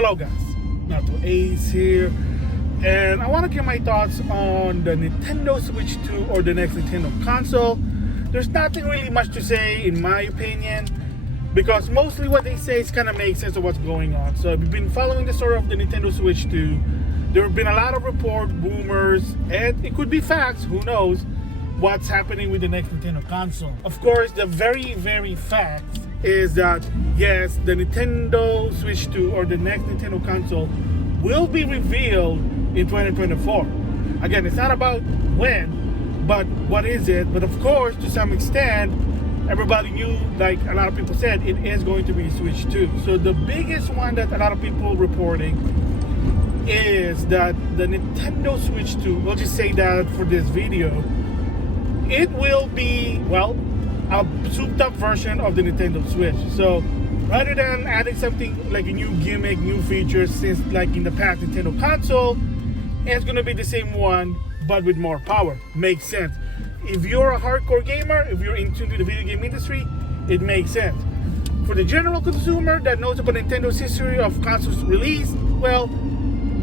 Hello guys, NautoAis here, and I want to give my thoughts on the Nintendo Switch 2 or the next Nintendo console. There's nothing really much to say in my opinion, because mostly what they say is kind of makes sense of what's going on. So if you've been following the story of the Nintendo Switch 2, there have been a lot of report, rumors, and it could be facts, who knows, what's happening with the next Nintendo console. Of course, the very facts is that yes, the Nintendo Switch 2 or the next Nintendo console will be revealed in 2024. Again, it's not about when, but what is it? But of course, to some extent, everybody knew, like a lot of people said, it is going to be Switch 2. So the biggest one that a lot of people reporting is that the Nintendo Switch 2, we'll just say that for this video, it will be, well, a souped up version of the Nintendo Switch. So rather than adding something like a new gimmick, new features, since like in the past Nintendo console, it's gonna be the same one but with more power. Makes sense. If you're a hardcore gamer, if you're into the video game industry, it makes sense. For the general consumer that knows about Nintendo's history of consoles release, well,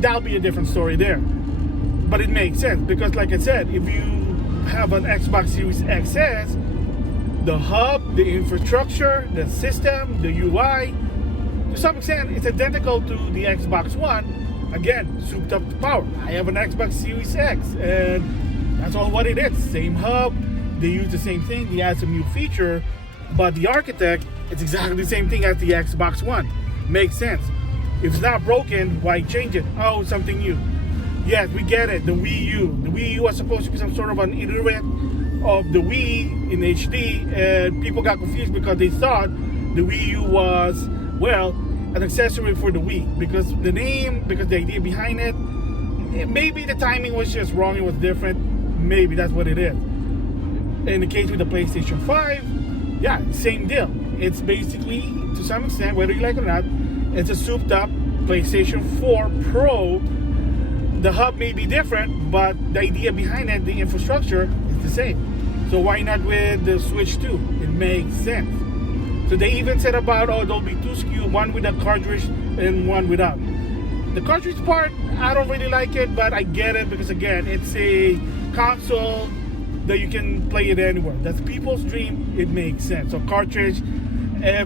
that'll be a different story there. But it makes sense because, like I said, if you have an Xbox Series XS, the hub, the infrastructure, the system, the UI, to some extent, it's identical to the Xbox One. Again, souped up the power. I have an Xbox Series X, and that's all what it is. Same hub, they use the same thing, they add some new feature, but the architect, it's exactly the same thing as the Xbox One. Makes sense. If it's not broken, why change it? Oh, something new. Yes, we get it, the Wii U. The Wii U was supposed to be some sort of an iterate of the Wii in HD, and people got confused because they thought the Wii U was, well, an accessory for the Wii, because the name, because the idea behind it, maybe the timing was just wrong, it was different, maybe that's what it is. In the case with the PlayStation 5, yeah, same deal. It's basically, to some extent, whether you like it or not, it's a souped up PlayStation 4 Pro. The hub may be different, but the idea behind it, the infrastructure, is the same. So why not with the Switch 2? It makes sense. So they even said about, oh, there'll be two SKU, one with a cartridge and one without. The cartridge part, I don't really like it, but I get it because, again, it's a console that you can play it anywhere. That's people's dream. It makes sense. So cartridge,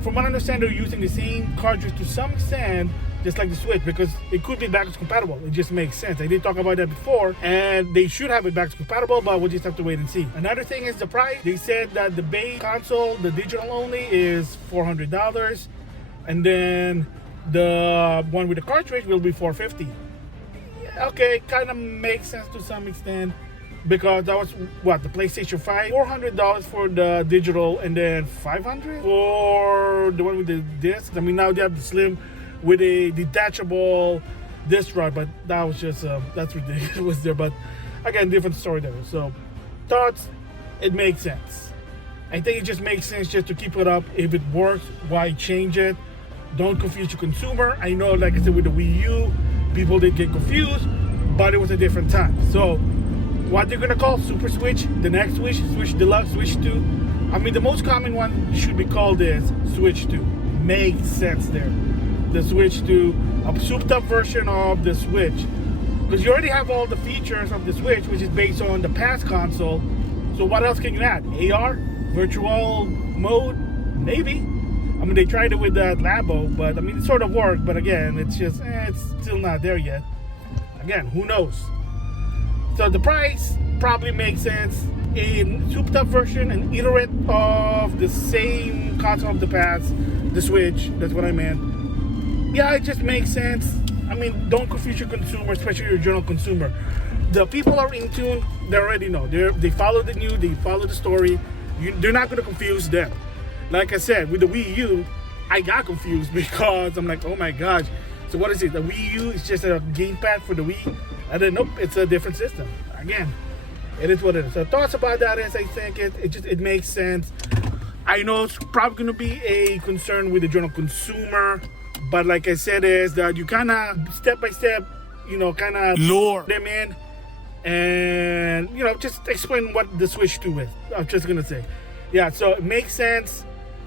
from what I understand, they're using the same cartridge to some extent, just like the Switch, because it could be backwards compatible. It just makes sense. I did talk about that before, and they should have it backwards compatible, but we'll just have to wait and see. Another thing is the price. They said that the base console, the digital only, is $400, and then the one with the cartridge will be $450. Okay, kind of makes sense to some extent, because that was what, the PlayStation 5, $400 for the digital, and then $500 for the one with the disc. I mean, now they have the slim with a detachable disc drive, but that was just that's ridiculous there. But again, different story there. So thoughts, it makes sense. I think it just makes sense just to keep it up. If it works, why change it? Don't confuse your consumer. I know, like I said, with the Wii U, people did get confused, but it was a different time. So what they're gonna call Super Switch, the next Switch, Switch Deluxe, Switch 2, I mean, the most common one should be called is Switch 2. Makes sense there. The Switch 2, a souped up version of the Switch, because you already have all the features of the Switch, which is based on the past console. So what else can you add? AR, virtual mode, maybe. I mean, they tried it with that Labo, but I mean, it sort of worked, but again, it's just it's still not there yet. Again, who knows? So the price probably makes sense. In souped up version, an iterate of the same console of the past, the Switch, that's what I meant. Yeah, it just makes sense. I mean, don't confuse your consumer, especially your general consumer. The people are in tune. They already know. They follow the news. They follow the story. They're not going to confuse them. Like I said, with the Wii U, I got confused because I'm like, oh my gosh. So what is it? The Wii U is just a gamepad for the Wii? And then, nope, it's a different system. Again, it is what it is. So thoughts about that is, I think it makes sense. I know it's probably going to be a concern with the general consumer, but like I said, is that you kind of step by step, kind of lure them in and, just explain what the Switch 2 is. I'm just going to say. Yeah, so it makes sense.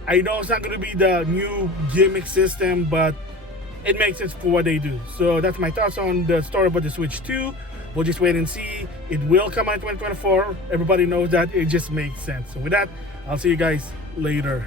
I know it's not going to be the new gimmick system, but it makes sense for what they do. So that's my thoughts on the story about the Switch 2. We'll just wait and see. It will come out in 2024. Everybody knows that. It just makes sense. So with that, I'll see you guys later.